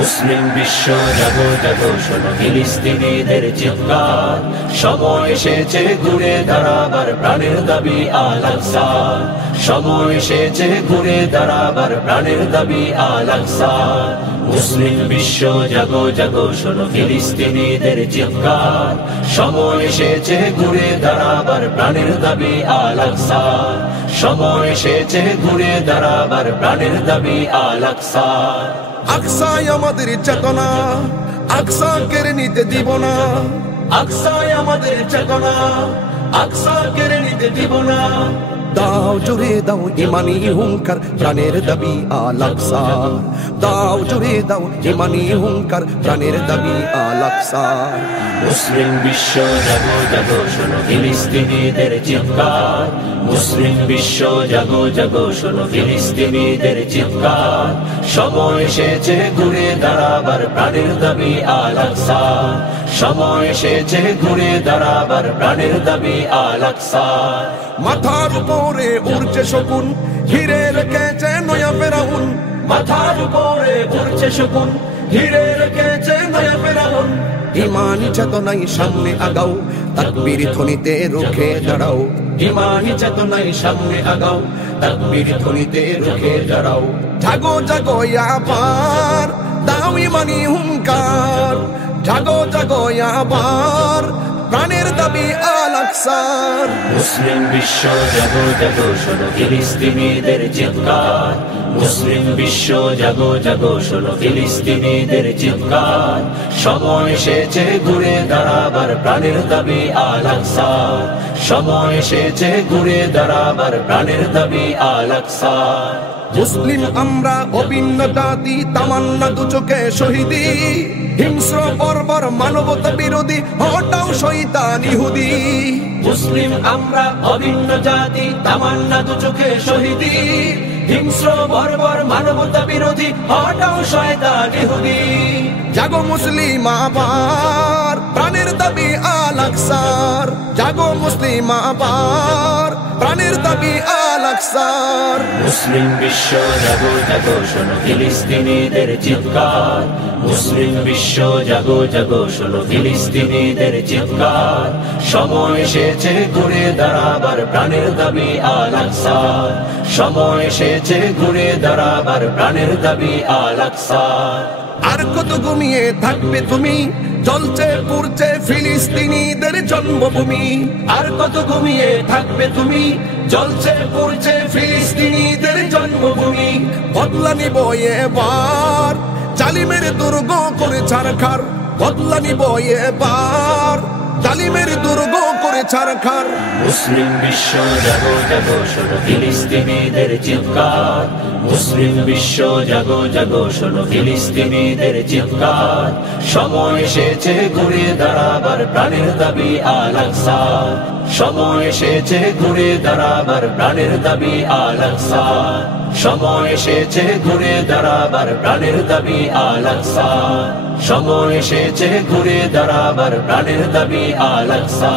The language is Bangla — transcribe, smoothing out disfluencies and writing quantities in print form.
মুসলিম বিশ্ব জাগো জাগো শোনো ফিলিস্তিনিদের চিৎকার, সময় এসেছে ঘুরে দাঁড়াবার প্রাণের দাবি আল আকসা, সময় এসেছে ঘুরে দাঁড়াবার প্রাণের দাবি আল আকসা। মুসলিম বিশ্ব জাগো জাগো শোনো ফিলিস্তিনিদের চিৎকার, সময় এসেছে ঘুরে দাঁড়াবার প্রাণের দাবি আল আকসা, সময় এসেছে ঘুরে দাঁড়াবার প্রাণের দাবি আল আকসা। আকসায় আমাদের চেতনা, আকসা কেড়ে নিতে দিব না, আকসায় আমাদের চেতনা, আকসা কেড়ে নিতে দিব না। দাও জুড়ে দাও ইমানি হুঙ্কার প্রাণের দাবি আল আকসা, দাও জুড়ে দাও ইমানি হুঙ্কার প্রাণের দাবি আল আকসা। মুসলিম বিশ্ব জাগো জাগো শোনো ফিলিস্তিনিদের চিৎকার, মুসলিম বিশ্ব জাগো জাগো শোনো ফিলিস্তিনিদের চিৎকার, সময় এসেছে ঘুরে দাঁড়াবার প্রাণের দাবি আল আকসা, সময় এসেছে ঘুরে দাঁড়াবার প্রাণের দাবি আল আকসা। মাথার উপরে উড়ছে শকুন, ঘিরে রেখেছে নয়া ফেরাউন, মাথার উপরে উড়ছে শকুন, ঘিরে রেখেছে নয়া ফেরাউন। ইমানি চেতনাই সামনে আগাও, তাকবীর ধ্বনিতে রুখে দাঁড়াও, ইমানি চেতনাই সামনে আগাও, তাকবীর ধ্বনিতে রুখে দাঁড়াও। জাগো জাগো আবার দাও ইমানি হুঙ্কার, জাগো জাগো আবার প্রাণের দাবি আল আকসার। মুসলিম বিশ্ব জাগো জাগো শোনো ফিলিস্তিনিদের চিৎকার, মুসলিম বিশ্ব জাগো জাগো শোনো ফিলিস্তিনিদের চিৎকার, সময় এসেছে ঘুরে দাঁড়াবার প্রাণের দাবি আল আকসা, সময় এসেছে ঘুরে দাঁড়াবার প্রাণের দাবি আল আকসা। মুসলিম আমরা অভিন্ন জাতি, তামান্না দু চোখে শহীদি, হিংস্র বর্বর মানবতা বিরোধী হটাও শয়তান ইহুদি। মুসলিম আমরা অভিন্ন জাতি, তামান্না দু চোখে শহীদি, হিংস্র বর্বর মানবতা বিরোধী হটাও শয়তান ইহুদি। জাগো মুসলিম আবার প্রাণের দাবি আল আকসার, জাগো মুসলিম আবার প্রাণের দাবি আল আকসার। মুসলিম বিশ্ব জাগো জাগো শোনো ফিলিস্তিনিদের চিৎকার, মুসলিম বিশ্ব জাগো জাগো শোনো ফিলিস্তিনিদের চিৎকার, সময় এসেছে ঘুরে দাঁড়াবার প্রাণের দাবি আল আকসা, সময় এসেছে ঘুরে দাঁড়াবার প্রাণের দাবি আল আকসা। আর কত ঘুমিয়ে থাকবে তুমি, জ্বলছে পুড়ছে ফিলিস্তিনিদের জন্মভূমি, আর কত ঘুমিয়ে থাকবে তুমি, জ্বলছে পুড়ছে ফিলিস্তিনিদের জন্মভূমি। বদলা নিব এবার জালিমের দুর্গ করে ছারখার, বদলা নিব এবার জালিমের দুর্গ করে ছারখার। মুসলিম বিশ্ব জাগো জাগো শোনো ফিলিস্তিনিদের চিৎকার, মুসলিম বিশ্ব জাগো জাগো শোনো ফিলিস্তিনিদের চিৎকার, সময় এসেছে ঘুরে দাঁড়াবার প্রাণের দাবি আল আকসা, সময় এসেছে ঘুরে দাঁড়াবার প্রাণের দাবি আল আকসা, সময় এসেছে ঘুরে দাঁড়াবার প্রাণের দাবি আল আকসা, সময় এসেছে ঘুরে দাঁড়াবার প্রাণের দাবি আল আকসা।